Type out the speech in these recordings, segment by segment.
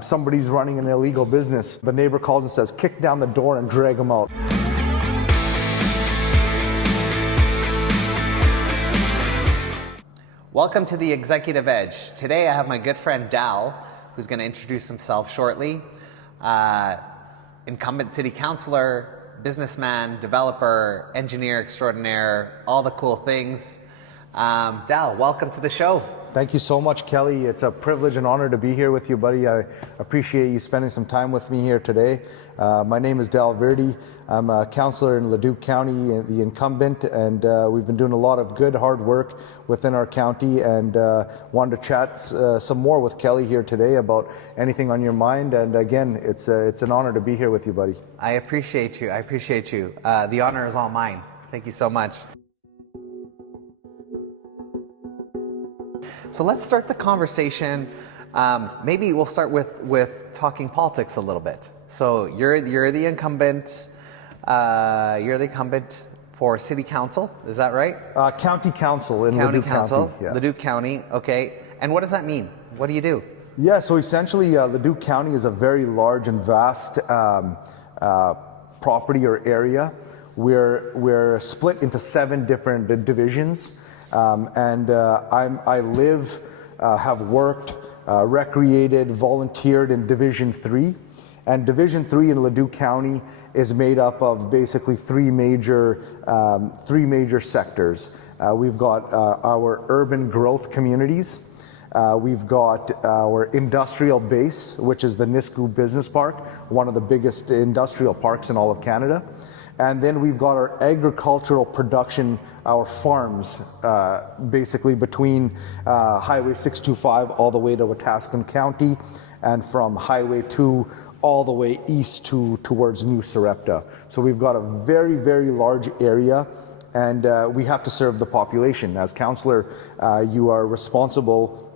Somebody's running an illegal business. The neighbor calls and says, kick down the door and drag them out. Welcome to the Executive Edge. Today I have my good friend Dal, who's going to introduce himself shortly. Incumbent city councillor, businessman, developer, engineer extraordinaire, all the cool things. Dal, welcome to the show. Thank you so much, Kelly. It's a privilege and honor to be here with you, buddy. I appreciate you spending some time with me here today. My name is Dal Virdi. I'm a councillor in Leduc County, the incumbent, and we've been doing a lot of good, hard work within our county, and wanted to chat some more with Kelly here today about anything on your mind. And again, it's an honor to be here with you, buddy. I appreciate you. I appreciate you. The honor is all mine. Thank you so much. So let's start the conversation. Maybe we'll start with talking politics a little bit. So you're the incumbent. You're the incumbent for city council. Is that right? County council in County Leduc council, County. Yeah. Leduc County. Okay. And what does that mean? What do you do? Yeah. So essentially, Leduc County is a very large and vast property or area. We're split into 7 different divisions. I live, have worked, recreated, volunteered in Division 3. And Division 3 in Leduc County is made up of basically three major sectors. We've got our urban growth communities. We've got our industrial base, which is the Nisku Business Park, one of the biggest industrial parks in all of Canada. And then we've got our agricultural production, our farms, basically between Highway 625 all the way to Wetaskiwin County, and from Highway 2 all the way east towards New Sarepta. So we've got a very, very large area, and we have to serve the population. As councillor, you are responsible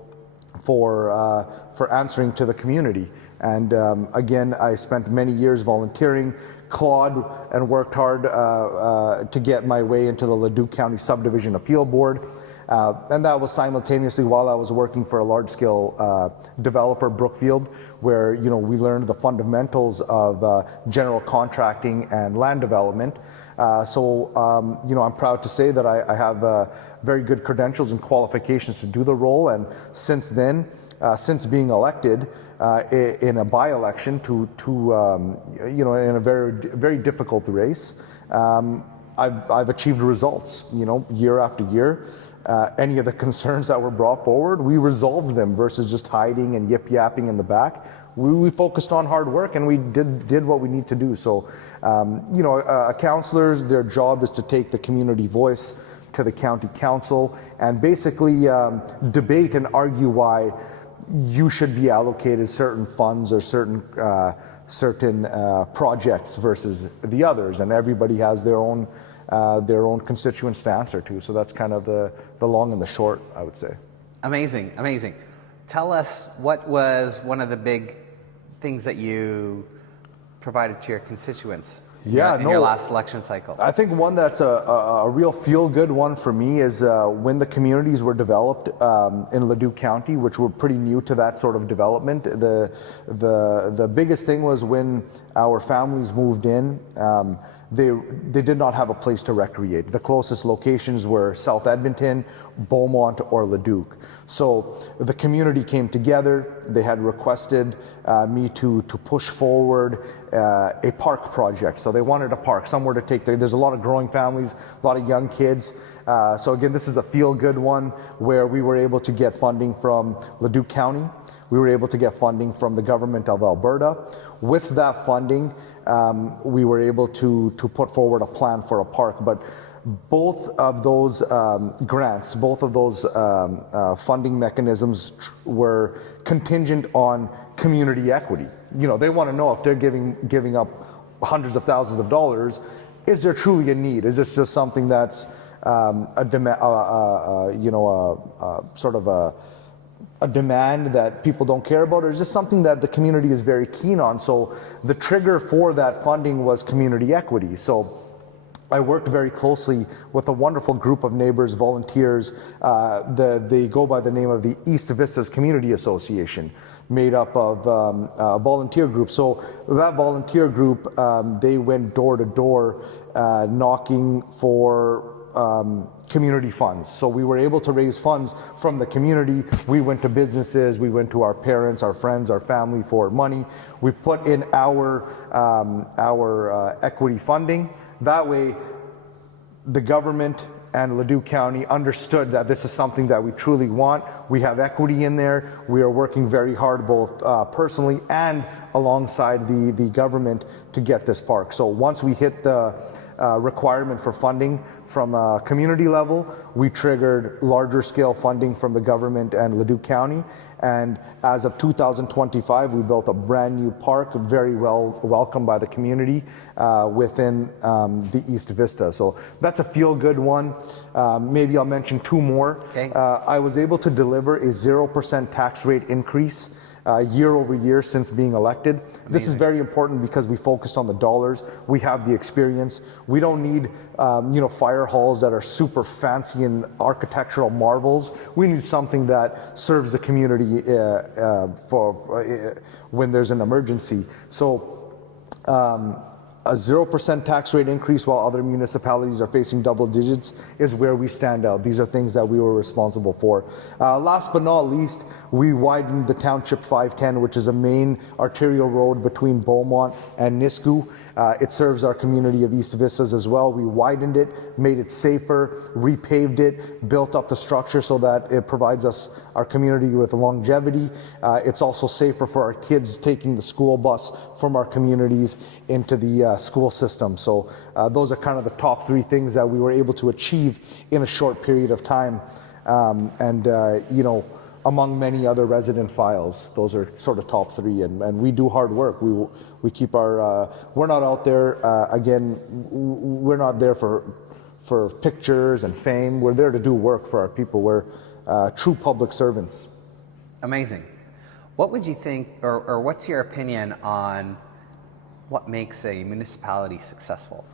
for answering to the community. And again, I spent many years volunteering, clawed and worked hard to get my way into the Leduc County Subdivision Appeal Board. And that was simultaneously while I was working for a large-scale developer, Brookfield, where we learned the fundamentals of general contracting and land development. So I'm proud to say that I have very good credentials and qualifications to do the role. And since then, since being elected in a by-election in a very, very difficult race, I've achieved results, year after year. Any of the concerns that were brought forward, we resolved them versus just hiding and yip-yapping in the back. We focused on hard work, and we did what we need to do. So, councillors, their job is to take the community voice to the county council and basically debate and argue why you should be allocated certain funds or certain projects versus the others, and everybody has their own constituents to answer to. So that's kind of the long and the short, I would say. Amazing, amazing. Tell us, what was one of the big things that you provided to your constituents in your last election cycle? I think one that's a real feel-good one for me is when the communities were developed in Leduc County, which were pretty new to that sort of development. The biggest thing was when our families moved in, they did not have a place to recreate. The closest locations were South Edmonton, Beaumont, or Leduc. So the community came together. They had requested me to push forward a park project. So they wanted a park, somewhere to take there's a lot of growing families, a lot of young kids. So again, this is a feel-good one where we were able to get funding from Leduc County. We were able to get funding from the government of Alberta. With that funding, we were able to put forward a plan for a park. But both of those grants, both of those funding mechanisms were contingent on community equity. They want to know if they're giving up hundreds of thousands of dollars, is there truly a need? Is this just something that's a demand that people don't care about, or is this something that the community is very keen on? So the trigger for that funding was community equity. So I worked very closely with a wonderful group of neighbors, volunteers. They go by the name of the East Vistas Community Association, made up of a volunteer group. So that volunteer group, they went door to door knocking for community funds. So we were able to raise funds from the community. We went to businesses, we went to our parents, our friends, our family for money. We put in our equity funding. That way, the government and Leduc County understood that this is something that we truly want. We have equity in there. We are working very hard, both personally and alongside the government, to get this park. So once we hit the requirement for funding from a community level, we triggered larger scale funding from the government and Leduc County. And as of 2025, we built a brand new park, very well welcomed by the community within the East Vista. So that's a feel-good one. Maybe I'll mention two more. Okay. I was able to deliver a 0% tax rate increase year over year since being elected. Amazing. This is very important because we focused on the dollars. We have the experience. We don't need fire halls that are super fancy and architectural marvels. We need something that serves the community for when there's an emergency. So a 0% tax rate increase while other municipalities are facing double digits is where we stand out. These are things that we were responsible for. Last but not least, we widened the Township 510, which is a main arterial road between Beaumont and Nisku. It serves our community of East Vistas as well. We widened it, made it safer, repaved it, built up the structure so that it provides our community with longevity. It's also safer for our kids taking the school bus from our communities into the school system. So those are kind of the top three things that we were able to achieve in a short period of time. Among many other resident files, those are sort of top three, and we do hard work. We keep our, we're not out there, we're not there for pictures and fame. We're there to do work for our people. We're true public servants. Amazing. What would you think, or what's your opinion on what makes a municipality successful?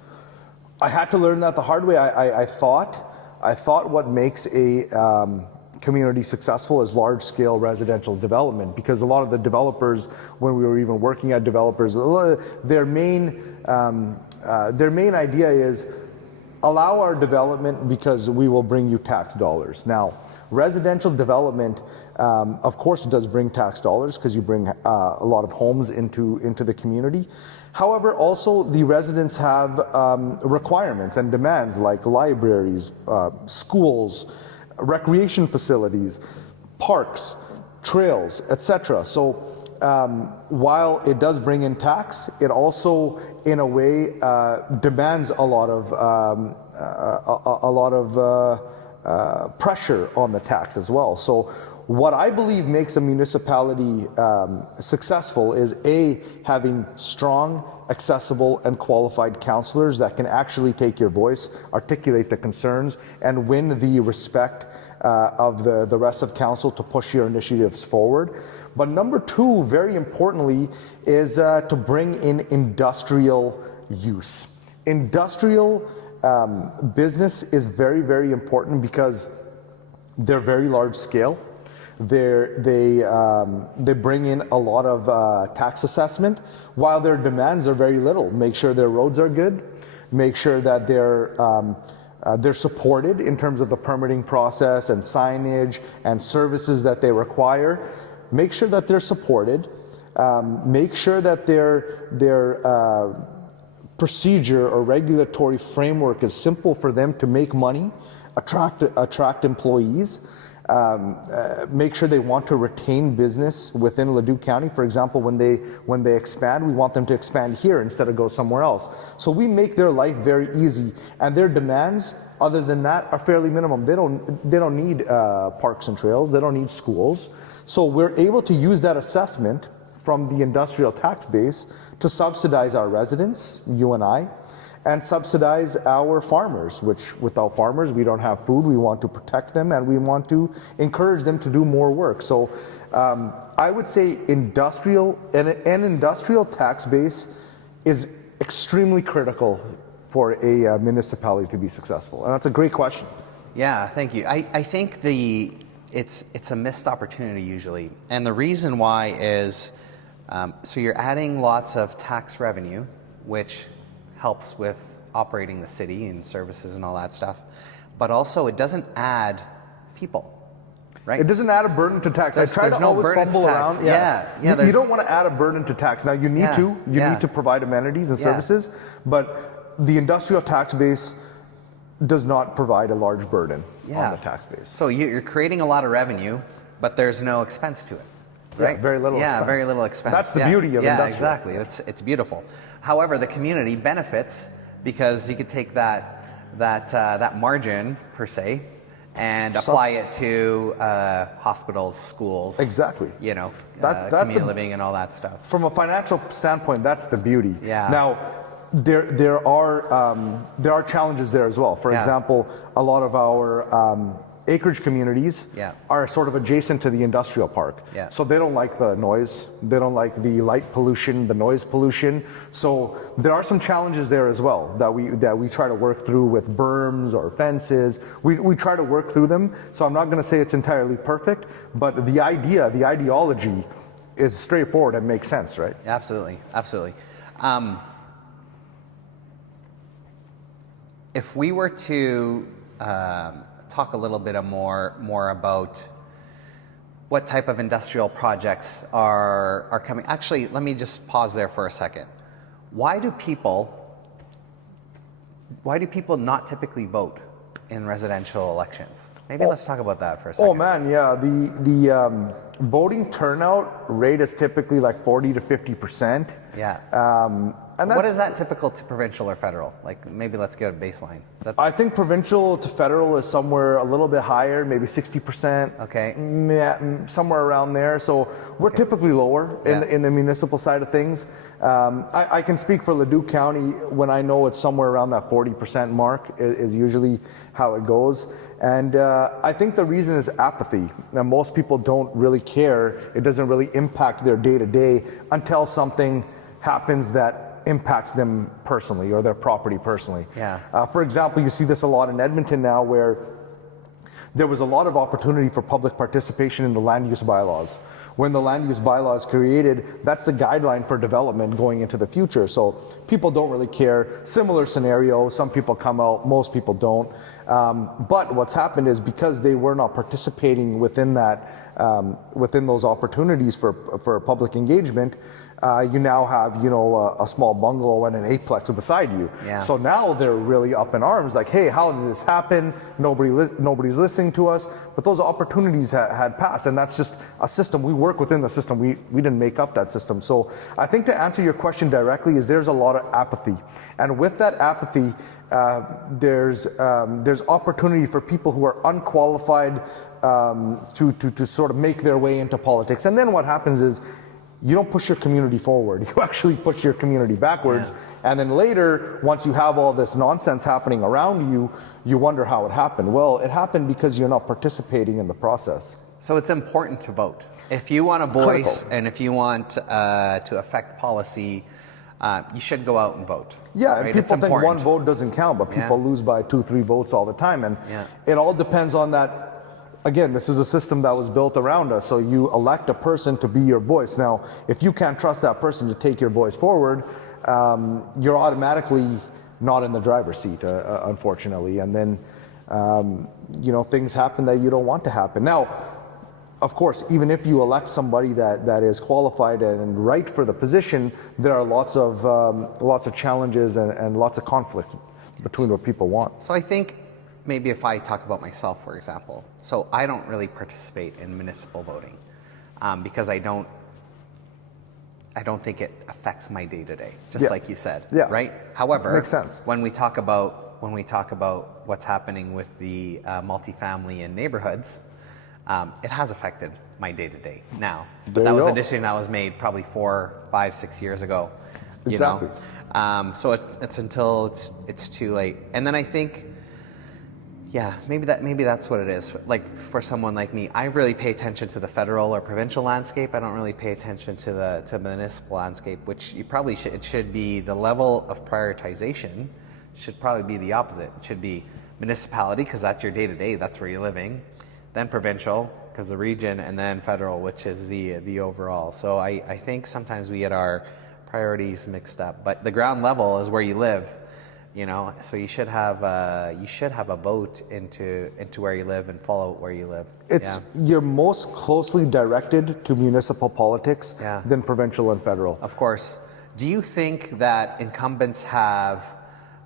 I had to learn that the hard way. I thought what makes a community successful is large-scale residential development, because a lot of the developers, when we were even working at developers, their main idea is allow our development because we will bring you tax dollars. Now, residential development, of course, it does bring tax dollars because you bring a lot of homes into the community. However, also the residents have requirements and demands like libraries, schools, recreation facilities, parks, trails, etc. So while it does bring in tax, it also, in a way, demands a lot of pressure on the tax as well. So what I believe makes a municipality successful is having strong, accessible, and qualified councillors that can actually take your voice, articulate the concerns, and win the respect of the rest of council to push your initiatives forward. But number two, very importantly, is to bring in industrial use. Industrial business is very, very important because they're very large scale. They bring in a lot of tax assessment, while their demands are very little. Make sure their roads are good, make sure that they're supported in terms of the permitting process and signage and services that they require. Make sure that they're supported. Make sure that their procedure or regulatory framework is simple for them to make money, attract employees. Make sure they want to retain business within Leduc County. For example, when they expand, we want them to expand here instead of go somewhere else. So we make their life very easy, and their demands, other than that, are fairly minimum. They don't need parks and trails. They don't need schools. So we're able to use that assessment from the industrial tax base to subsidize our residents, you and I, and subsidize our farmers, which without farmers, we don't have food. We want to protect them, and we want to encourage them to do more work. So I would say an industrial tax base is extremely critical for a municipality to be successful? And that's a great question. Yeah, thank you. I think it's a missed opportunity usually, and the reason why is so you're adding lots of tax revenue, which helps with operating the city and services and all that stuff, but also it doesn't add people. Right. It doesn't add a burden to tax. I try to always fumble around. You don't want to add a burden to tax. Now you need to. You need to provide amenities and services, but the industrial tax base does not provide a large burden on the tax base. So you're creating a lot of revenue, but there's no expense to it. Right? Very little expense. Yeah, very little expense. That's the beauty of industrial. Exactly. It's beautiful. However, the community benefits because you could take that margin per se and apply it to hospitals, schools. Exactly. That's community living and all that stuff. From a financial standpoint, that's the beauty. Yeah. Now, there are challenges there as well. For example, a lot of our acreage communities are sort of adjacent to the industrial park. So they don't like the noise, they don't like the light pollution, the noise pollution. So there are some challenges there as well that we try to work through with berms or fences. We try to work through them. So I'm not going to say it's entirely perfect, but the ideology is straightforward and makes sense, right? Absolutely. If we were to talk a little bit more about what type of industrial projects are coming. Actually, let me just pause there for a second. Why do people not typically vote in residential elections? Maybe let's talk about that for a second. Oh man, yeah. The voting turnout rate is typically like 40 to 50%. Yeah. And what is that typical to provincial or federal? Like maybe let's get a baseline. I think provincial to federal is somewhere a little bit higher, maybe 60%. Okay. Somewhere around there. So we're typically lower in the municipal side of things. I can speak for Leduc County when I know it's somewhere around that 40% mark is usually how it goes. And I think the reason is apathy. Now, most people don't really care. It doesn't really impact their day-to-day until something happens that impacts them personally or their property personally. For example, you see this a lot in Edmonton now where there was a lot of opportunity for public participation in the land use bylaws. When the land use bylaw is created, that's the guideline for development going into the future. So people don't really care. Similar scenario, some people come out, most people don't. But what's happened is because they were not participating within that, within those opportunities for public engagement, you now have, a small bungalow and an eightplex beside you. So now they're really up in arms, like, hey, how did this happen? Nobody's listening to us. But those opportunities had passed, and that's just a system. We work within the system. We didn't make up that system. So I think to answer your question directly is there's a lot of apathy. And with that apathy, there's opportunity for people who are unqualified to sort of make their way into politics. And then what happens is, you don't push your community forward. You actually push your community backwards. And then later, once you have all this nonsense happening around you, you wonder how it happened. Well, it happened because you're not participating in the process. So it's important to vote. If you want a voice and if you want to affect policy, you should go out and vote. Yeah, right? and people think one vote doesn't count, but people lose by 2-3 votes all the time. And it all depends on that. Again, this is a system that was built around us, so you elect a person to be your voice. Now, if you can't trust that person to take your voice forward, you're automatically not in the driver's seat, unfortunately. And then, things happen that you don't want to happen. Now, of course, even if you elect somebody that is qualified and right for the position, there are lots of challenges and lots of conflict between what people want. So I think, maybe if I talk about myself, for example, so I don't really participate in municipal voting because I don't think it affects my day-to-day, just like you said, right? However, makes sense. When we talk about what's happening with the multifamily in neighborhoods, it has affected my day-to-day. Now, that was a decision that was made probably 4, 5, 6 years ago. Exactly. So it's until it's too late, and then I think. Yeah, maybe that's what it is. Like for someone like me, I really pay attention to the federal or provincial landscape. I don't really pay attention to the municipal landscape, which you probably should. It should be the level of prioritization should probably be the opposite. It should be municipality, because that's your day-to-day, that's where you're living, then provincial, because the region, and then federal, which is the overall. So I think sometimes we get our priorities mixed up, but the ground level is where you live, you know, so you should have a vote into where you live and follow where you live. You're most closely directed to municipal politics than provincial and federal. Of course. Do you think that incumbents have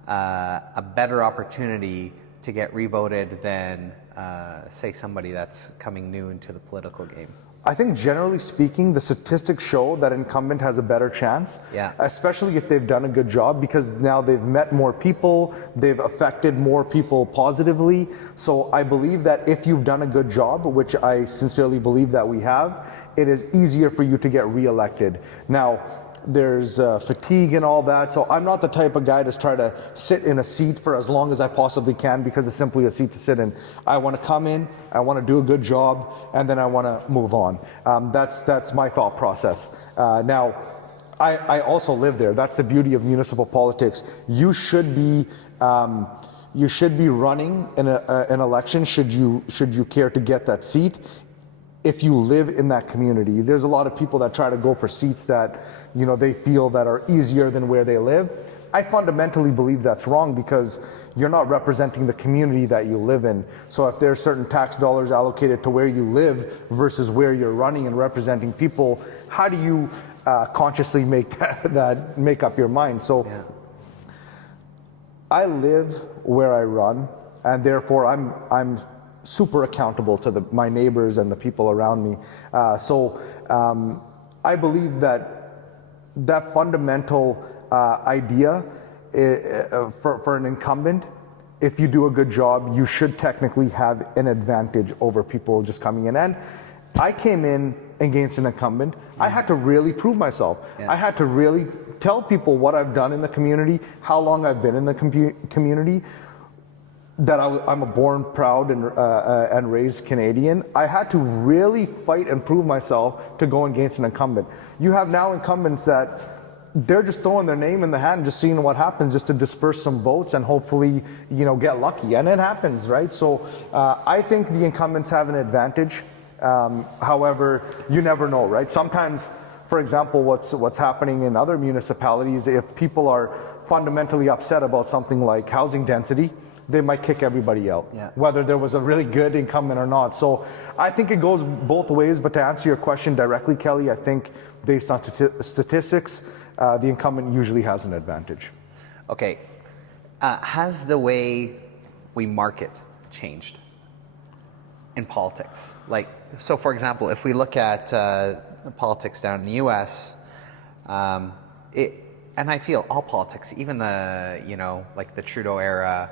a better opportunity to get revoted than, say, somebody that's coming new into the political game? I think generally speaking, the statistics show that incumbent has a better chance, especially if they've done a good job, because now they've met more people, they've affected more people positively. So I believe that if you've done a good job, which I sincerely believe that we have, it is easier for you to get reelected. Now, there's fatigue and all that, so I'm not the type of guy to try to sit in a seat for as long as I possibly can because it's simply a seat to sit in. I want to come in, I want to do a good job, and then I want to move on. That's my thought process. Now, I also live there. That's the beauty of municipal politics. You should be running in an election should you care to get that seat. If you live in that community, there's a lot of people that try to go for seats that, you know, they feel that are easier than where they live. I fundamentally believe that's wrong because you're not representing the community that you live in. So if there's certain tax dollars allocated to where you live versus where you're running and representing people, how do you consciously make that make up your mind? So I live where I run, and therefore I'm super accountable to my neighbors and the people around me. So I believe that fundamental idea for an incumbent, if you do a good job, you should technically have an advantage over people just coming in. And I came in against an incumbent. I had to really prove myself. I had to really tell people what I've done in the community, how long I've been in the community, that I'm a born, proud, and raised Canadian. I had to really fight and prove myself to go against an incumbent. You have now incumbents that they're just throwing their name in the hat and just seeing what happens, just to disperse some votes and hopefully, you know, get lucky. And it happens, right? So I think the incumbents have an advantage. However, you never know, right? Sometimes, for example, what's happening in other municipalities, if people are fundamentally upset about something like housing density, they might kick everybody out, whether there was a really good incumbent or not. So I think it goes both ways, but to answer your question directly, Kelly, I think based on statistics, the incumbent usually has an advantage. Okay. Has the way we market changed in politics? Like, so for example, if we look at politics down in the US, and I feel all politics, even the, you know, like the Trudeau era,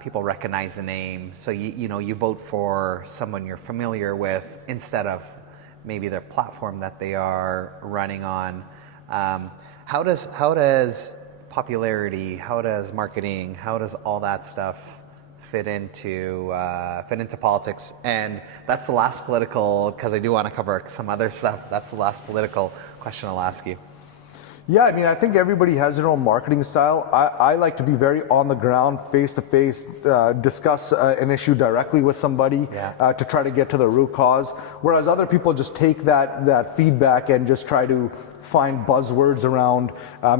people recognize the name, so you vote for someone you're familiar with instead of maybe their platform that they are running on. How does popularity, how does marketing, how does all that stuff fit into politics? And that's the last political, because I do want to cover some other stuff. That's the last political question I'll ask you. Yeah, I mean, I think everybody has their own marketing style. I like to be very on the ground, face to face, discuss an issue directly with somebody to try to get to the root cause. Whereas other people just take that feedback and just try to find buzzwords around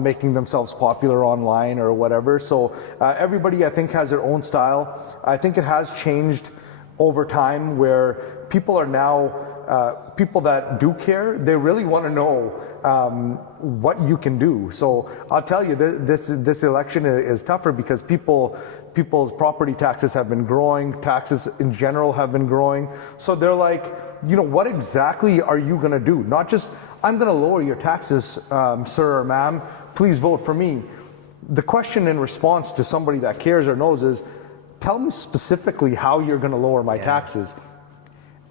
making themselves popular online or whatever. So everybody, I think, has their own style. I think it has changed over time where people are now people that do care, they really want to know what you can do. So I'll tell you, this election is tougher because people's property taxes have been growing, taxes in general have been growing. So they're like, you know, what exactly are you going to do? Not just, I'm going to lower your taxes, sir or ma'am, please vote for me. The question in response to somebody that cares or knows is, tell me specifically how you're going to lower my taxes.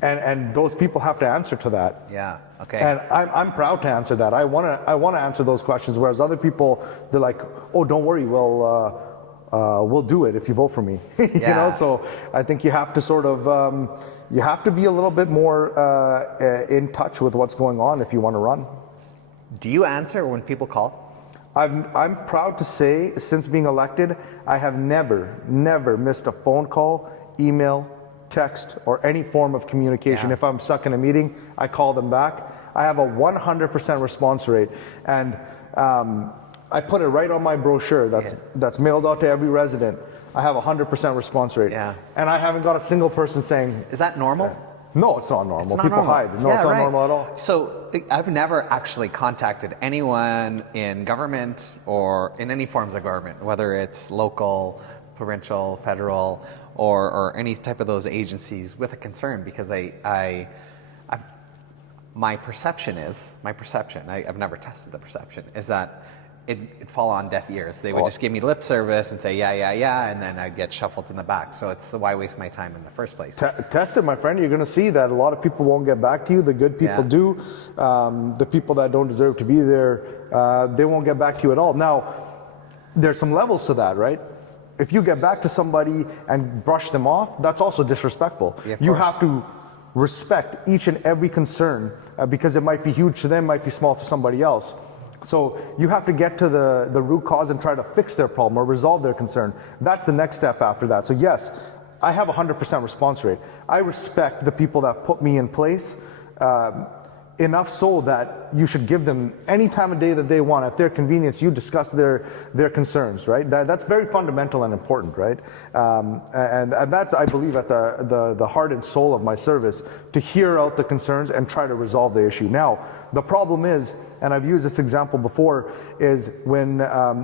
And those people have to answer to that. Yeah. Okay. And I'm proud to answer that. I want to answer those questions. Whereas other people, they're like, oh, don't worry, we'll do it if you vote for me. You know. So I think you have to sort of you have to be a little bit more in touch with what's going on if you want to run. Do you answer when people call? I'm proud to say, since being elected, I have never missed a phone call, email, text, or any form of communication. Yeah. If I'm stuck in a meeting, I call them back. I have a 100% response rate, and I put it right on my brochure that's mailed out to every resident. I have a 100% response rate. Yeah. And I haven't got a single person saying, Is that normal? no, it's not normal. It's not People normal. hide. No, Yeah, it's not right. normal at all. So I've never actually contacted anyone in government or in any forms of government, whether it's local, provincial, federal, or any type of those agencies with a concern, because my perception, I've never tested the perception, is that it'd fall on deaf ears. They would just give me lip service and say, yeah, and then I'd get shuffled in the back. So it's why waste my time in the first place? Test it, my friend. You're going to see that a lot of people won't get back to you. The good people do. The people that don't deserve to be there, they won't get back to you at all. Now, there's some levels to that, right? If you get back to somebody and brush them off, that's also disrespectful. Yeah, you have to respect each and every concern because it might be huge to them, might be small to somebody else. So you have to get to the root cause and try to fix their problem or resolve their concern. That's the next step after that. So yes, I have a 100% response rate. I respect the people that put me in place enough so that you should give them any time of day that they want. At their convenience, you discuss their concerns, right? That's very fundamental and important, right? And that's, I believe, at the heart and soul of my service, to hear out the concerns and try to resolve the issue. Now, the problem is, and I've used this example before, is when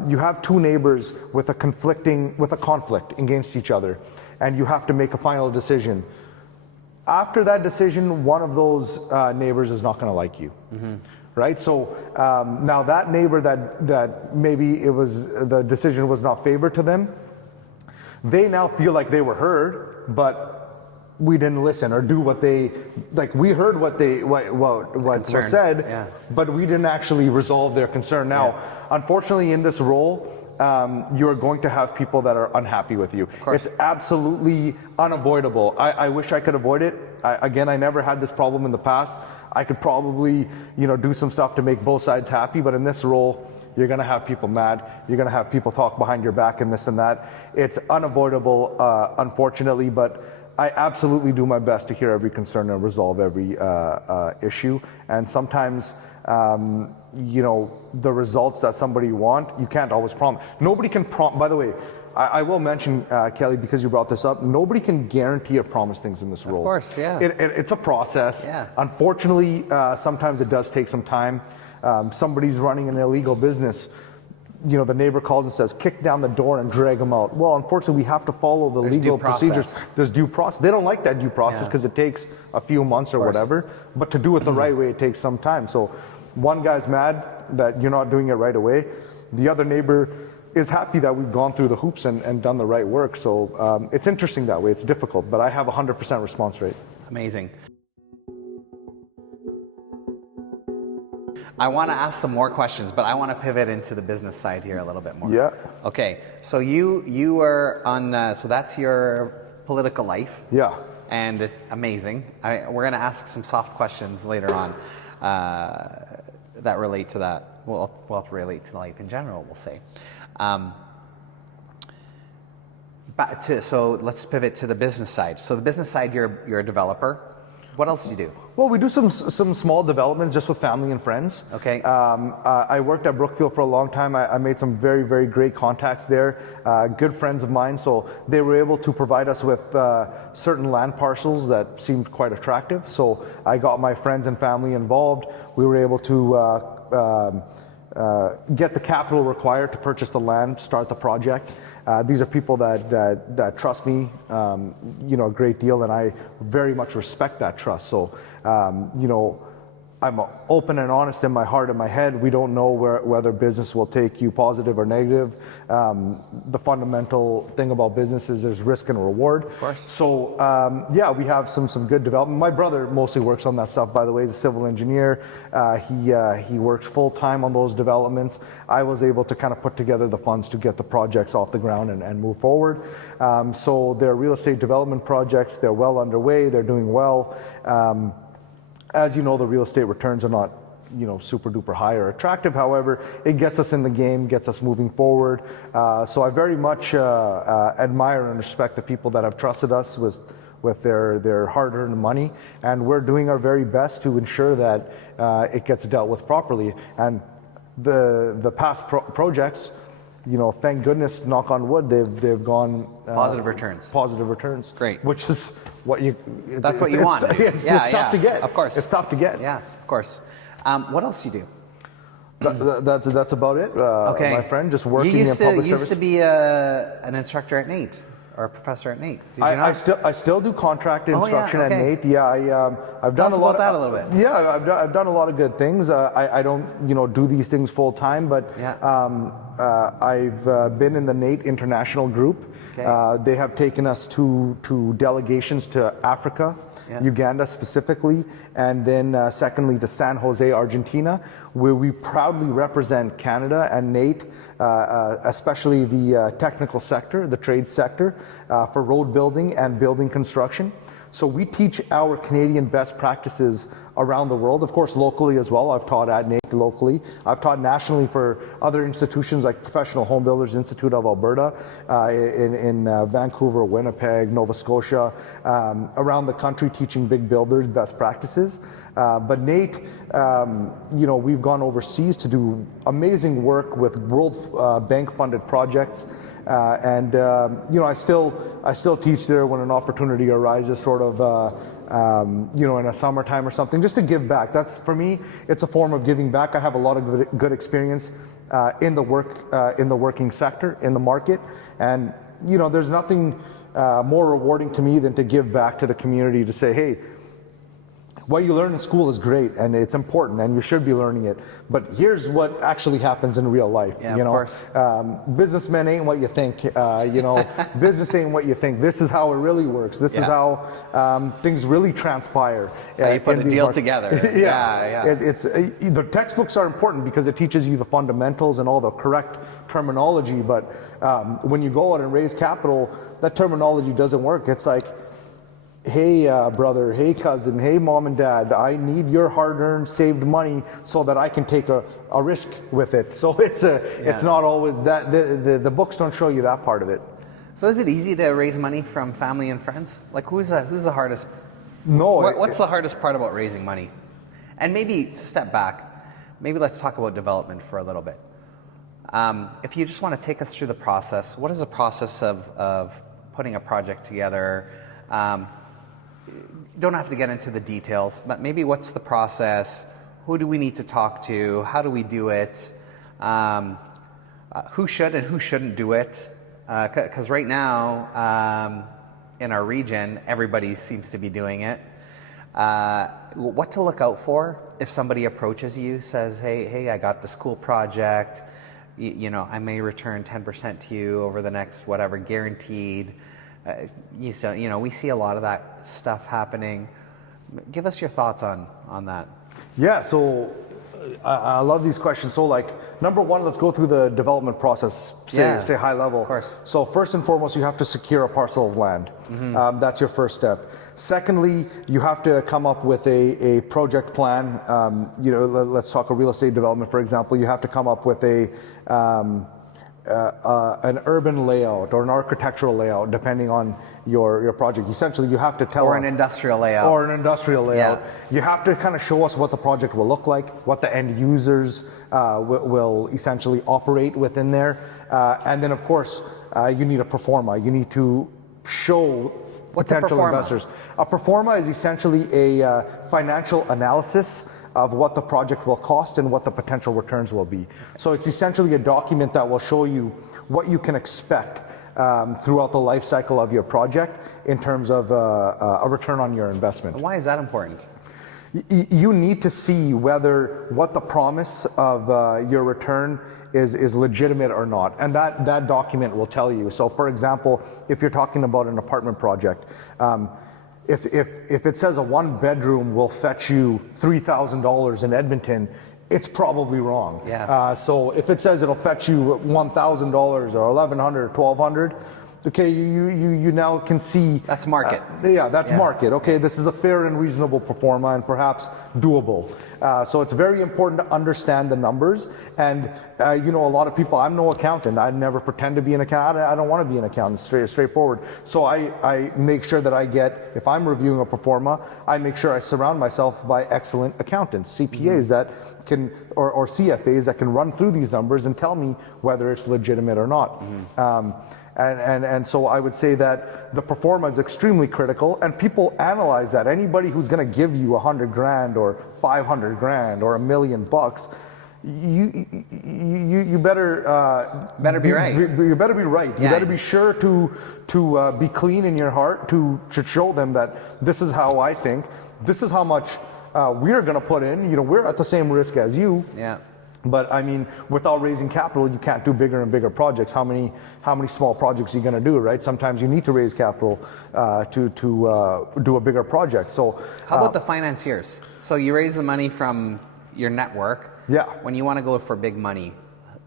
you have two neighbors with a conflict against each other, and you have to make a final decision. After that decision, one of those neighbors is not going to like you, right? So now that neighbor that maybe the decision was not favored to them, they now feel like they were heard, but we didn't listen or do what they like. We heard what was said, but we didn't actually resolve their concern. Now, unfortunately, in this role, you're going to have people that are unhappy with you. It's absolutely unavoidable. I wish I could avoid it. I never had this problem in the past. I could probably, do some stuff to make both sides happy, but in this role, you're going to have people mad. You're going to have people talk behind your back and this and that. It's unavoidable, unfortunately, but I absolutely do my best to hear every concern and resolve every issue. And sometimes, the results that somebody want, you can't always promise. Nobody can by the way, I will mention, Kelly, because you brought this up, nobody can guarantee or promise things in this role. Of course, yeah. It's a process. Yeah. Unfortunately, sometimes it does take some time. Somebody's running an illegal business. The neighbor calls and says, kick down the door and drag them out. Well, unfortunately, we have to follow the legal procedures. There's due process. They don't like that due process because it takes a few months or whatever. But to do it the right way, it takes some time. So one guy's mad that you're not doing it right away. The other neighbor is happy that we've gone through the hoops and done the right work. So it's interesting that way. It's difficult, but I have a 100% response rate. Amazing. I want to ask some more questions, but I want to pivot into the business side here a little bit more. Yeah. Okay, so you were on, so that's your political life. Yeah. And amazing. We're going to ask some soft questions later on that relate to that. Well, relate to life in general, we'll say. So let's pivot to the business side. So the business side, you're a developer. What else do you do? Well, we do some small development just with family and friends. Okay. I worked at Brookfield for a long time. I made some very, very great contacts there. Good friends of mine, so they were able to provide us with certain land parcels that seemed quite attractive. So I got my friends and family involved. We were able to get the capital required to purchase the land, start the project. These are people that trust me, a great deal, and I very much respect that trust. So, I'm open and honest in my heart and my head. We don't know whether business will take you positive or negative. The fundamental thing about business is there's risk and reward. Of course. So we have some good development. My brother mostly works on that stuff, by the way. He's a civil engineer. He works full time on those developments. I was able to kind of put together the funds to get the projects off the ground and move forward. So they're real estate development projects. They're well underway. They're doing well. As you know, the real estate returns are not super duper high or attractive. However, it gets us in the game, gets us moving forward. So I very much admire and respect the people that have trusted us with their hard-earned money, and we're doing our very best to ensure that it gets dealt with properly. And the past projects, thank goodness, knock on wood, they've gone Positive returns. Positive returns. Great. Which is what That's what you want. It's tough to get. Of course. It's tough to get. Yeah, of course. What else do you do? That's about it, Okay. my friend. Just working you in used public to, service. used to be an instructor at NAIT, or a professor at NAIT. Did you not? I still do contract instruction okay. at NAIT. Yeah, I've done Tell a us lot about that a little bit. Yeah, I've done a lot of good things. I don't do these things full time, but I've been in the NAIT International Group. Okay. They have taken us to delegations to Africa, Uganda specifically, and then secondly to San Jose, Argentina, where we proudly represent Canada and NAIT, especially the technical sector, the trade sector, for road building and building construction. So we teach our Canadian best practices around the world, of course locally as well. I've taught at NAIT locally. I've taught nationally for other institutions like Professional Home Builders Institute of Alberta, in Vancouver, Winnipeg, Nova Scotia, around the country teaching big builders best practices. But NAIT, we've gone overseas to do amazing work with World Bank funded projects. I still teach there when an opportunity arises, sort of, in a summertime or something, just to give back. That's, for me, it's a form of giving back. I have a lot of good experience in the working sector, in the market, and there's nothing more rewarding to me than to give back to the community, to say, hey, what you learn in school is great and it's important and you should be learning it, but here's what actually happens in real life. Yeah, of course. Businessmen ain't what you think. Business ain't what you think. This is how it really works. This is how things really transpire. So you put a deal together. Yeah. It's the textbooks are important because it teaches you the fundamentals and all the correct terminology, but when you go out and raise capital, that terminology doesn't work. It's like, hey brother, hey cousin, hey mom and dad, I need your hard-earned saved money so that I can take a risk with it. So it's not always that, the books don't show you that part of it. So is it easy to raise money from family and friends? Like who's the hardest? No. What's the hardest part about raising money? And maybe to step back, maybe let's talk about development for a little bit. If you just want to take us through the process, what is the process of putting a project together? Don't have to get into the details, but maybe what's the process? Who do we need to talk to? How do we do it? Who should and who shouldn't do it? Because right now, in our region, everybody seems to be doing it. What to look out for if somebody approaches you, says, hey, I got this cool project. I may return 10% to you over the next whatever, guaranteed. We see a lot of that stuff happening. Give us your thoughts on that. Yeah, so I love these questions. So number one, let's go through the development process, say high level. Of course. So first and foremost, you have to secure a parcel of land. Mm-hmm. That's your first step. Secondly, you have to come up with a project plan. Let's talk a real estate development, for example. You have to come up with an urban layout or an architectural layout, depending on your project. Essentially, you have to tell us. Or an industrial layout. Or an industrial layout. Yeah. You have to kind of show us what the project will look like, what the end users will essentially operate within there. And then, of course, you need a pro forma. You need to show potential investors. A pro forma is essentially a financial analysis of what the project will cost and what the potential returns will be. So it's essentially a document that will show you what you can expect throughout the life cycle of your project in terms of a return on your investment. Why is that important? You need to see whether what the promise of your return is legitimate or not, and that document will tell you. So for example, if you're talking about an apartment project, if it says a one bedroom will fetch you $3,000 in Edmonton, it's probably wrong. Yeah. So if it says it'll fetch you $1,000 or $1,100, $1,200, Okay, you now can see That's market. That's market. Okay, this is a fair and reasonable pro forma and perhaps doable. So it's very important to understand the numbers. And a lot of people, I'm no accountant. I never pretend to be an accountant. I don't want to be an accountant. Straightforward. So I make sure that if I'm reviewing a pro forma, I make sure I surround myself by excellent accountants, CPAs that can, or CFAs that can run through these numbers and tell me whether it's legitimate or not. And so I would say that the pro forma is extremely critical, and people analyze that. Anybody who's going to give you $100,000 or $500,000 or $1 million, you better be right. You better be right. You better be sure to be clean in your heart to show them that this is how I think. This is how much we're going to put in. We're at the same risk as you. Yeah. But I mean, without raising capital, you can't do bigger and bigger projects. How many small projects are you going to do, right? Sometimes you need to raise capital to do a bigger project. So how about the financiers? So you raise the money from your network. Yeah. When you want to go for big money,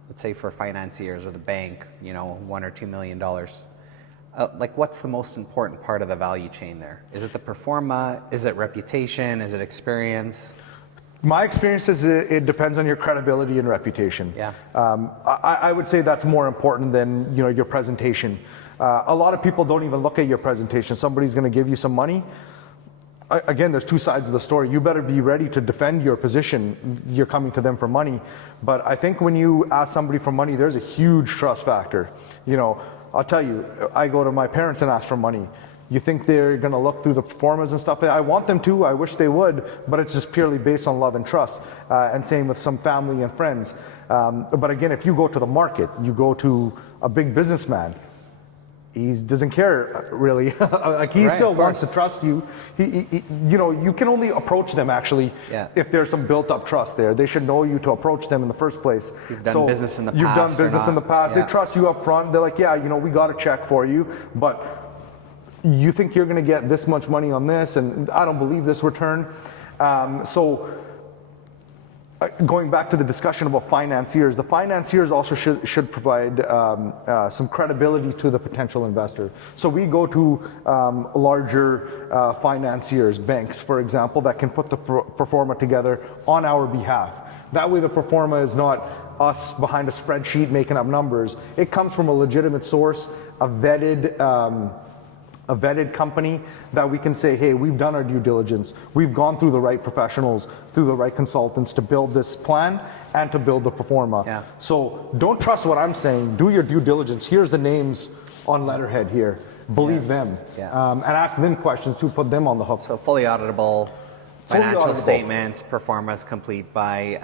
let's say for financiers or the bank, $1 or $2 million. What's the most important part of the value chain there? Is it the pro forma? Is it reputation? Is it experience? My experience is it depends on your credibility and reputation. Yeah. I would say that's more important than your presentation. A lot of people don't even look at your presentation. Somebody's going to give you some money. Again, there's two sides of the story. You better be ready to defend your position. You're coming to them for money. But I think when you ask somebody for money, there's a huge trust factor. I'll tell you, I go to my parents and ask for money. You think they're going to look through the performance and stuff? I want them to. I wish they would, but it's just purely based on love and trust. And same with some family and friends. But again, if you go to the market, you go to a big businessman, he doesn't care really. He still wants to trust you. You can only approach them actually if there's some built-up trust there. They should know you to approach them in the first place. You've done business in the past. You've done business in the past. They trust you up front. They're like, we got a check for you, but you think you're going to get this much money on this, and I don't believe this return. Going back to the discussion about financiers, the financiers also should provide some credibility to the potential investor. So we go to larger financiers, banks, for example, that can put the pro forma together on our behalf. That way the pro forma is not us behind a spreadsheet making up numbers. It comes from a legitimate source, a vetted company that we can say, hey, we've done our due diligence. We've gone through the right professionals, through the right consultants to build this plan and to build the pro forma. Yeah. So don't trust what I'm saying. Do your due diligence. Here's the names on letterhead here. Believe them. Yeah. And ask them questions to put them on the hook. So fully auditable. Financial statements, pro formas complete by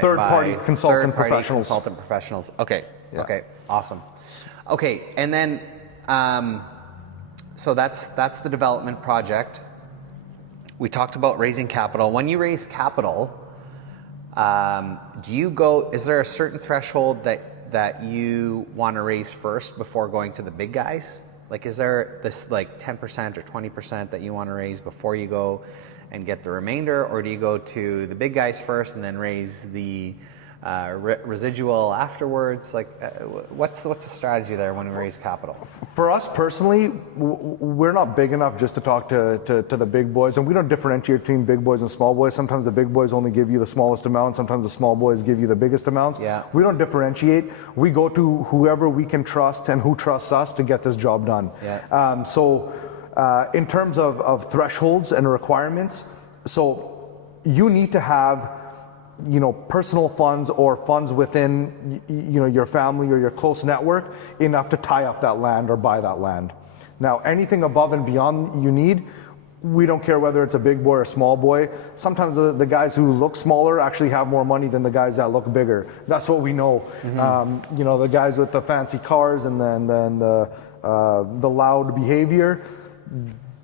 third-party consultant professionals. Okay. Yeah. Okay. Awesome. Okay, and then so that's the development project. We talked about raising capital. When you raise capital, is there a certain threshold that you want to raise first before going to the big guys? Is there this 10% or 20% that you want to raise before you go and get the remainder, or do you go to the big guys first and then raise the residual afterwards? What's the strategy there when we raise capital? For us personally, we're not big enough just to talk to the big boys, and we don't differentiate between big boys and small boys. Sometimes the big boys only give you the smallest amount, sometimes the small boys give you the biggest amounts. Yeah. We don't differentiate. We go to whoever we can trust and who trusts us to get this job done. Yeah. In terms of thresholds and requirements, so you need to have personal funds or funds within your family or your close network enough to tie up that land or buy that land. Now, anything above and beyond you need, we don't care whether it's a big boy or a small boy. Sometimes the guys who look smaller actually have more money than the guys that look bigger. That's what we know. Mm-hmm. The guys with the fancy cars and then the loud behavior,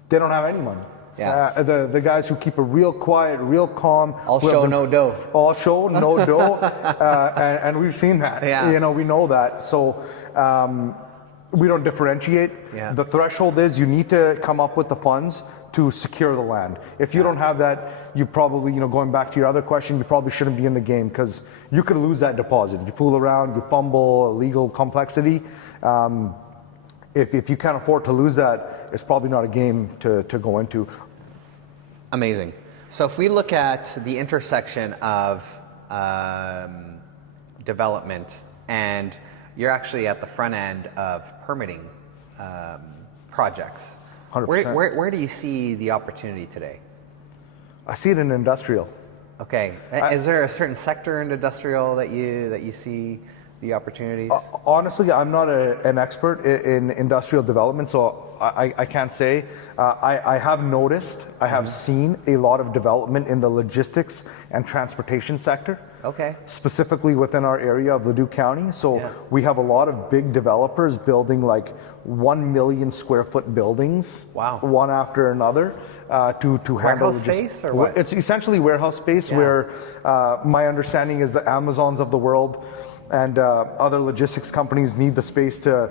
they don't have any money. Yeah. The guys who keep it real quiet, real calm. All show, no dough. All show, no dough. And we've seen that. Yeah. We know that. So we don't differentiate. Yeah. The threshold is you need to come up with the funds to secure the land. If you don't have that, you probably, going back to your other question, you probably shouldn't be in the game, because you could lose that deposit. You fool around, you fumble, legal complexity. if you can't afford to lose that, it's probably not a game to go into. Amazing. So if we look at the intersection of development, and you're actually at the front end of permitting projects, 100%. where do you see the opportunity today? I see it in industrial. Okay. Is there a certain sector in industrial that you see the opportunities? Honestly, I'm not an expert in industrial development, so I can't say. I have noticed, I have seen a lot of development in the logistics and transportation sector. Okay. Specifically within our area of Leduc County. So we have a lot of big developers building like 1 million square foot buildings. Wow. One after another to handle warehouse space or what? It's essentially warehouse space where my understanding is the Amazons of the world and other logistics companies need the space to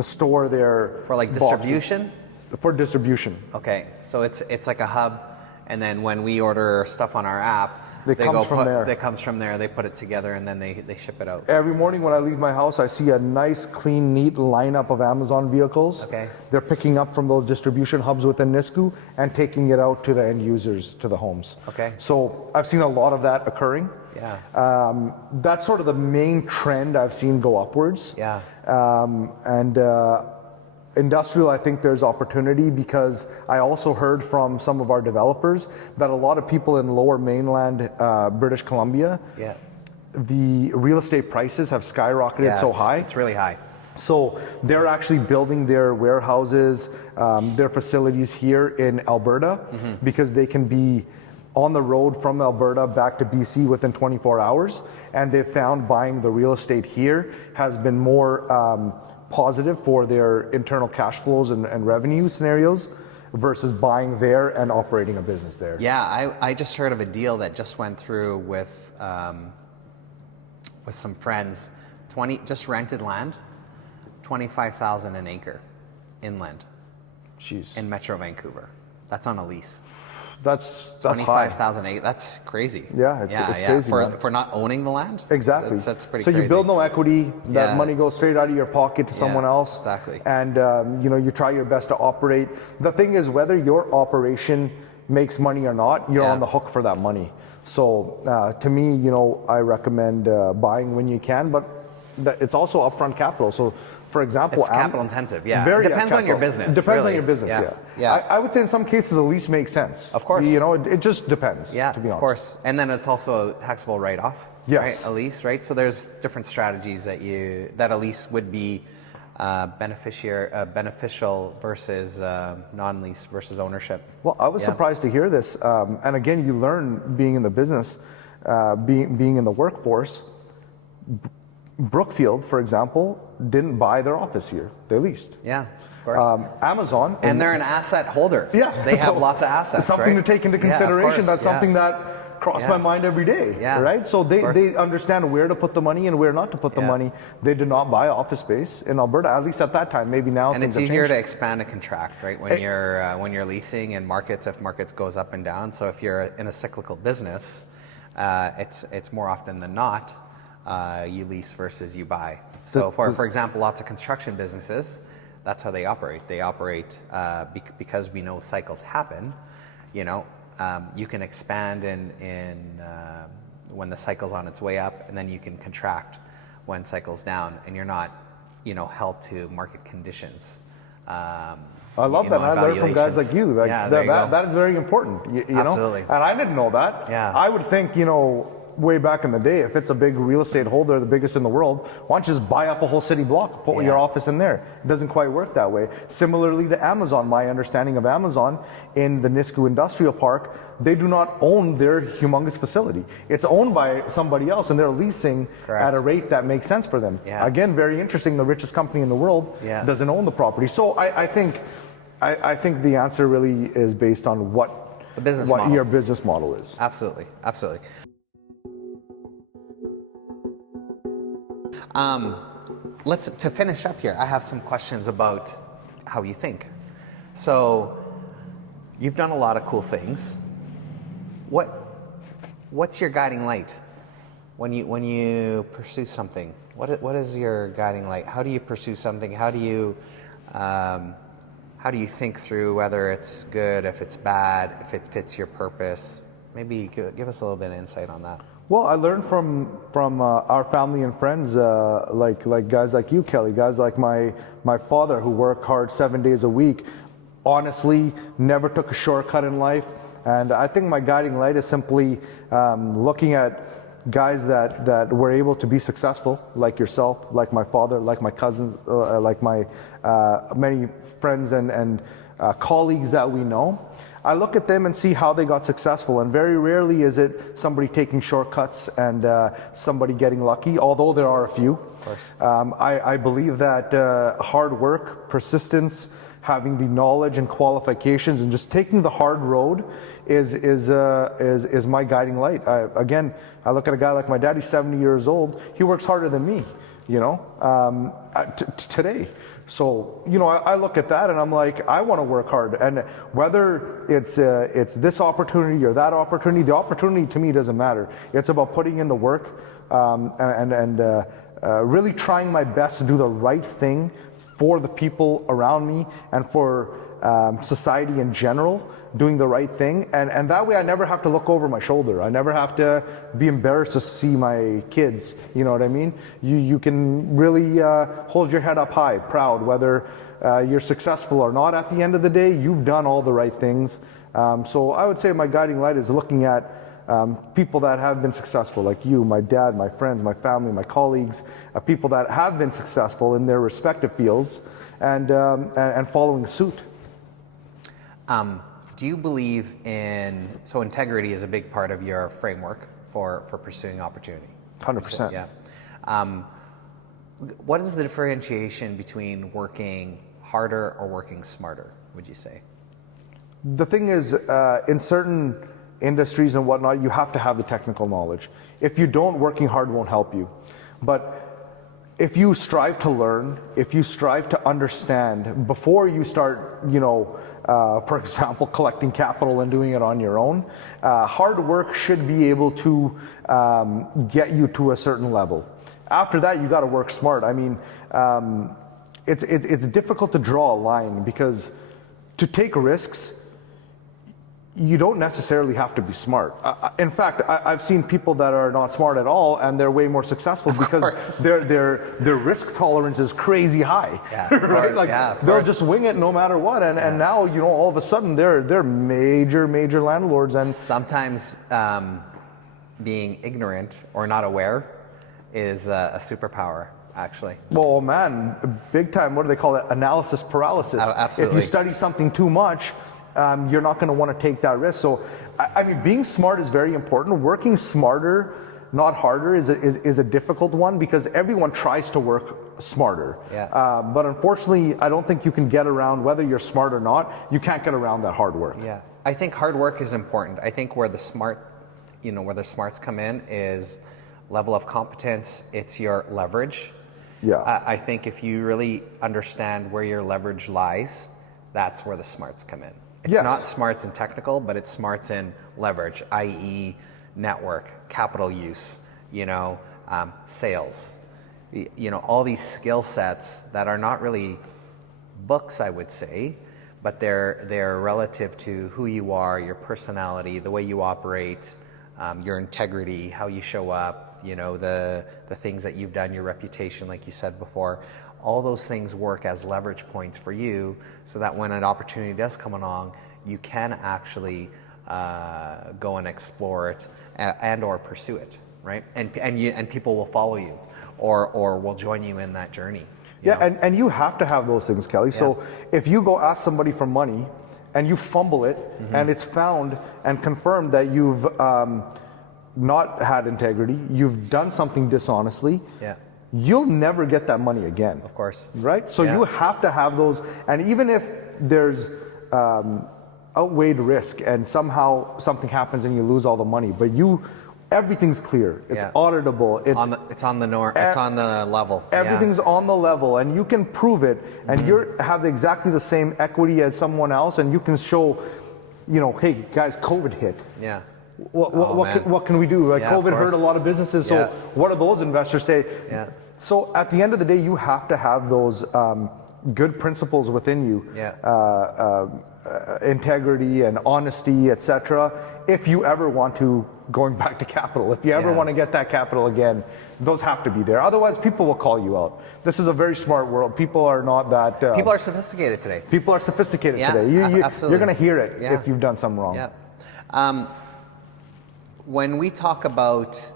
store their For like boxes. distribution? For distribution. Okay. So it's like a hub, and then when we order stuff on our app, It comes from there. It comes from there. They put it together and then they ship it out. Every morning when I leave my house, I see a nice, clean, neat lineup of Amazon vehicles. Okay. They're picking up from those distribution hubs within Nisku and taking it out to the end users, to the homes. Okay. So I've seen a lot of that occurring. Yeah. That's sort of the main trend I've seen go upwards. Yeah. Industrial, I think there's opportunity because I also heard from some of our developers that a lot of people in lower mainland British Columbia, Yeah. the real estate prices have skyrocketed so high. It's really high. So they're actually building their warehouses, their facilities here in Alberta because they can be on the road from Alberta back to BC within 24 hours. And they've found buying the real estate here has been more positive for their internal cash flows and revenue scenarios versus buying there and operating a business there. Yeah, I just heard of a deal that just went through with some friends. Just rented land, 25,000 an acre, inland, Jeez. in Metro Vancouver. That's on a lease. That's high. 25,000 acres. That's crazy. Yeah, it's crazy, man. For not owning the land. Exactly. That's pretty so crazy. you build no equity, that Yeah. money goes straight out of your pocket to someone else. Exactly. And you try your best to operate. The thing is, whether your operation makes money or not, you're on the hook for that money. So to me, I recommend buying when you can, but it's also upfront capital. So for example, It's capital intensive. Yeah. Very Depends on your business. Depends on really. your business. Yeah. Yeah. I would say in some cases a lease makes sense. Of course. It just depends. Yeah, to be honest. of course. And then it's also a taxable write-off. Yes. Right? A lease, right? So there's different strategies that a lease would be beneficial versus non-lease versus ownership. Well, I was surprised to hear this. And again, you learn being in the business, being in the workforce. Brookfield, for example, didn't buy their office here. They leased. Yeah, of course. Amazon. And they're an asset holder. Yeah. They have lots of assets. Something right? to take into Yeah, of consideration. course. That's something that crossed my mind every day. Yeah. Right? So they understand where to put the money and where not to put the money. They did not buy office space in Alberta, at least at that time. Maybe now. And things it's have easier changed. to expand and contract, right? When you're leasing in markets, if markets goes up and down. So if you're in a cyclical business, it's more often than not you lease versus you buy. So for example, lots of construction businesses, that's how they operate. They operate because we know cycles happen. You can expand in when the cycle's on its way up, and then you can contract when cycle's down, and you're not held to market conditions. I love that. I learned from guys like you. That is very important. Absolutely. And I didn't know that. Yeah. I would think, way back in the day, if it's a big real estate holder, the biggest in the world, why don't you just buy up a whole city block, put your office in there? It doesn't quite work that way. Similarly to Amazon, my understanding of Amazon in the Nisku Industrial Park, they do not own their humongous facility. It's owned by somebody else, and they're leasing at a rate that makes sense for them. Yeah. Again, very interesting. The richest company in the world doesn't own the property. So I think the answer really is based on what your business model is. Absolutely. To finish up here, I have some questions about how you think. So, you've done a lot of cool things. What's your guiding light when you pursue something? What is your guiding light? How do you pursue something? How do you How do you think through whether it's good, if it's bad, if it fits your purpose? Maybe give us a little bit of insight on that. Well, I learned from our family and friends, like guys like you, Kelly, guys like my father who worked hard 7 days a week, honestly never took a shortcut in life. And I think my guiding light is simply looking at guys that were able to be successful, like yourself, like my father, like my cousin, like my many friends and colleagues that we know. I look at them and see how they got successful, and very rarely is it somebody taking shortcuts and somebody getting lucky, although there are a few. Of course. I believe that hard work, persistence, having the knowledge and qualifications, and just taking the hard road is my guiding light. I look at a guy like my dad. He's 70 years old. He works harder than me, today. So, I look at that and I'm like, I want to work hard. And whether it's this opportunity or that opportunity, the opportunity to me doesn't matter. It's about putting in the work and really trying my best to do the right thing for the people around me and for society in general, doing the right thing. And that way I never have to look over my shoulder. I never have to be embarrassed to see my kids. You know what I mean? You can really hold your head up high, proud, whether you're successful or not. At the end of the day, you've done all the right things. So I would say my guiding light is looking at people that have been successful, like you, my dad, my friends, my family, my colleagues, people that have been successful in their respective fields, and following suit. Do you believe so integrity is a big part of your framework for pursuing opportunity? 100%. Yeah. What is the differentiation between working harder or working smarter, would you say? The thing is, in certain industries and whatnot, you have to have the technical knowledge. If you don't, working hard won't help you. But if you strive to learn, if you strive to understand before you start, for example, collecting capital and doing it on your own, hard work should be able to get you to a certain level. After that, you got to work smart. I mean, it's difficult to draw a line, because to take risks, you don't necessarily have to be smart. In fact, I've seen people that are not smart at all, and they're way more successful because their risk tolerance is crazy high. Yeah, right? Like they'll just wing it no matter what, and now all of a sudden they're major landlords. And sometimes being ignorant or not aware is a superpower. Actually. Well, man, big time. What do they call it? Analysis paralysis. Absolutely. If you study something too much, you're not going to want to take that risk. So, I mean, being smart is very important. Working smarter, not harder, is a difficult one, because everyone tries to work smarter. Yeah. But unfortunately, I don't think you can get around, whether you're smart or not, you can't get around that hard work. Yeah. I think hard work is important. I think where the smarts come in is level of competence. It's your leverage. Yeah. I think if you really understand where your leverage lies, that's where the smarts come in. It's not smarts in technical, but it's smarts in leverage, i.e. network, capital use, sales, all these skill sets that are not really books, I would say, but they're relative to who you are, your personality, the way you operate, your integrity, how you show up, the things that you've done, your reputation, like you said before. All those things work as leverage points for you, so that when an opportunity does come along, you can actually go and explore it and or pursue it, right? And people will follow you, or will join you in that journey. And you have to have those things, Kelly. Yeah. So if you go ask somebody for money and you fumble it, and it's found and confirmed that you've not had integrity, you've done something dishonestly, you'll never get that money again. Of course. Right? So you have to have those, and even if there's outweighed risk and somehow something happens and you lose all the money, but everything's clear, it's auditable, it's on the level. Everything's on the level, and you can prove it, and you have exactly the same equity as someone else, and you can show, hey guys, COVID hit. Yeah. What can we do? Like, COVID hurt a lot of businesses. So what do those investors say? Yeah. So at the end of the day, you have to have those good principles within you, Yeah. integrity and honesty, etc. If you ever want to, going back to capital, if you ever Yeah. want to get that capital again, those have to be there. Otherwise, people will call you out. This is a very smart world. People are not that. People are sophisticated today. People are sophisticated Yeah, today. absolutely. You're going to hear it Yeah. if you've done something wrong. Yeah. When we talk about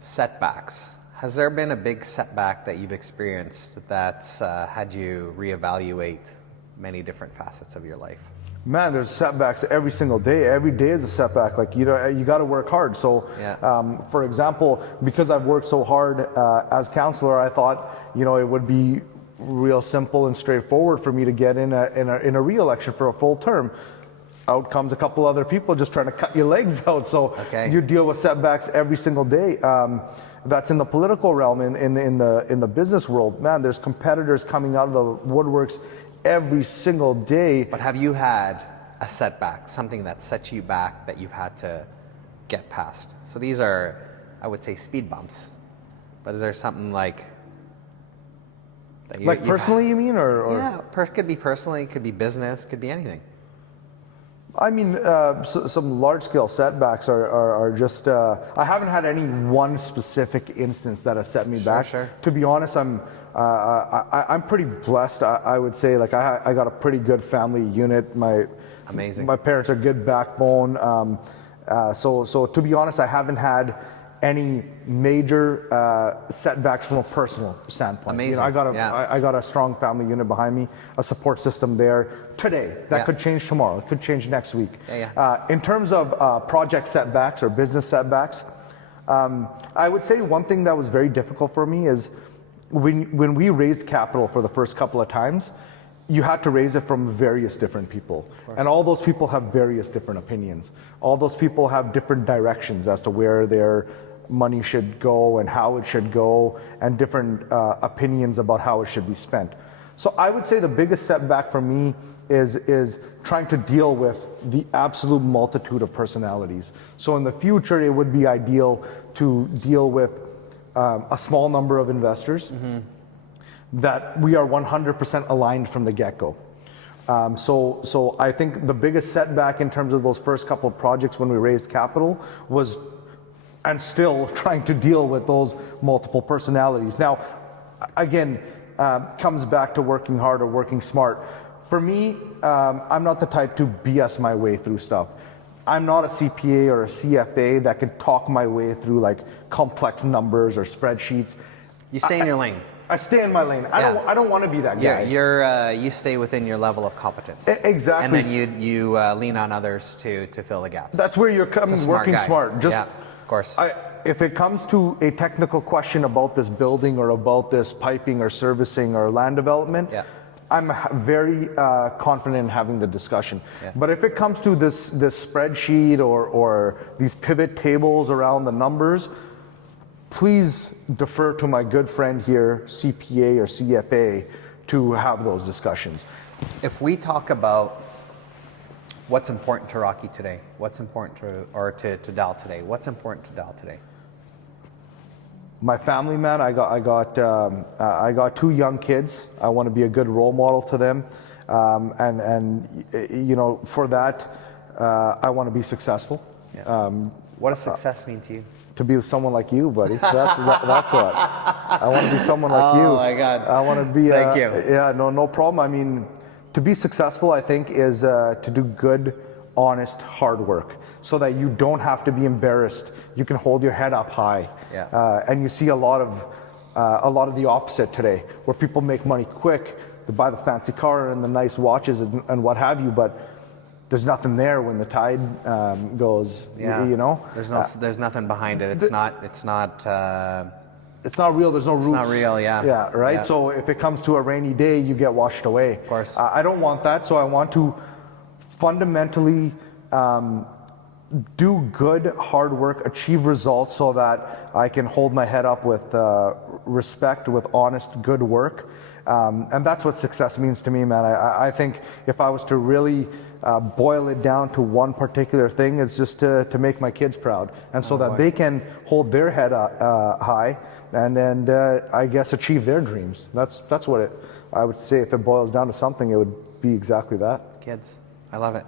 setbacks, has there been a big setback that you've experienced that's had you reevaluate many different facets of your life? Man, there's setbacks every single day. Every day is a setback. Like, you know, you got to work hard. So, Yeah. for example, because I've worked so hard as councillor, I thought, you know, it would be real simple and straightforward for me to get in a re-election for a full term. Out comes a couple other people just trying to cut your legs out. So Okay. you deal with setbacks every single day. That's in the political realm. In the business world, man, there's competitors coming out of the woodworks every single day. But have you had a setback, something that set you back that you've had to get past? So these are, I would say, speed bumps. But is there something like that Like personally, you mean, or? Yeah, could be personally, could be business, could be anything. I mean, some large-scale setbacks are just. I haven't had any one specific instance that has set me back. Sure. To be honest, I'm pretty blessed. I would say, like, I got a pretty good family unit. Amazing. My parents are good backbone. So to be honest, I haven't had any major setbacks from a personal standpoint. Amazing. You know, I got a strong family unit behind me, a support system there today. That Yeah. could change tomorrow. It could change next week. Yeah. In terms of project setbacks or business setbacks, I would say one thing that was very difficult for me is when we raised capital for the first couple of times, you had to raise it from various different people. And all those people have various different opinions. All those people have different directions as to where their money should go and how it should go, and different opinions about how it should be spent. So I would say the biggest setback for me is trying to deal with the absolute multitude of personalities. So in the future, it would be ideal to deal with a small number of investors that we are 100% aligned from the get-go. So I think the biggest setback in terms of those first couple of projects when we raised capital was, and still, trying to deal with those multiple personalities. Now, again, comes back to working hard or working smart. For me, I'm not the type to BS my way through stuff. I'm not a CPA or a CFA that can talk my way through like complex numbers or spreadsheets. You stay in your lane. I stay in my lane. I don't want to be that guy. You stay within your level of competence. Exactly. And then you lean on others to fill the gaps. That's where you're coming, working guy. smart. Just, yeah, of course. If it comes to a technical question about this building or about this piping or servicing or land development, Yeah. I'm very confident in having the discussion. Yeah. But if it comes to this spreadsheet or these pivot tables around the numbers, please defer to my good friend here, CPA or CFA, to have those discussions. If we talk about what's important to Rocky today, what's important to Dal today, what's important to Dal today? My family, man, I got two young kids. I want to be a good role model to them, and you know, for that, I want to be successful. Yeah. What does success mean to you? To be with someone like you, buddy. That's what. I want to be someone like you. Oh my God. I want to be. Thank you. Yeah, no problem. I mean, to be successful, I think, is to do good, honest, hard work, so that you don't have to be embarrassed. You can hold your head up high. Yeah. And you see a lot of the opposite today, where people make money quick. They buy the fancy car and the nice watches and what have you, but there's nothing there when the tide goes. Yeah. You know. There's nothing behind it. It's not it's not real. There's no roots. not real, yeah. Yeah, right? Yeah. So if it comes to a rainy day, you get washed away. Of course. I don't want that, so I want to fundamentally do good, hard work, achieve results so that I can hold my head up with respect, with honest, good work. And that's what success means to me, man. I think if I was to really boil it down to one particular thing, it's just to make my kids proud, and so that they can hold their head high, and I guess achieve their dreams. That's what I would say. If it boils down to something, it would be exactly that. Kids, I love it.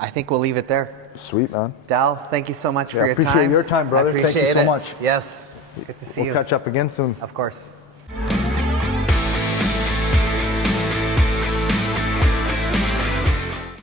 I think we'll leave it there. Sweet, man. Dal, thank you so much for your time. Appreciate your time, brother. I appreciate Thank you so it. much. Yes. Good to see you. We'll catch up again soon. Of course.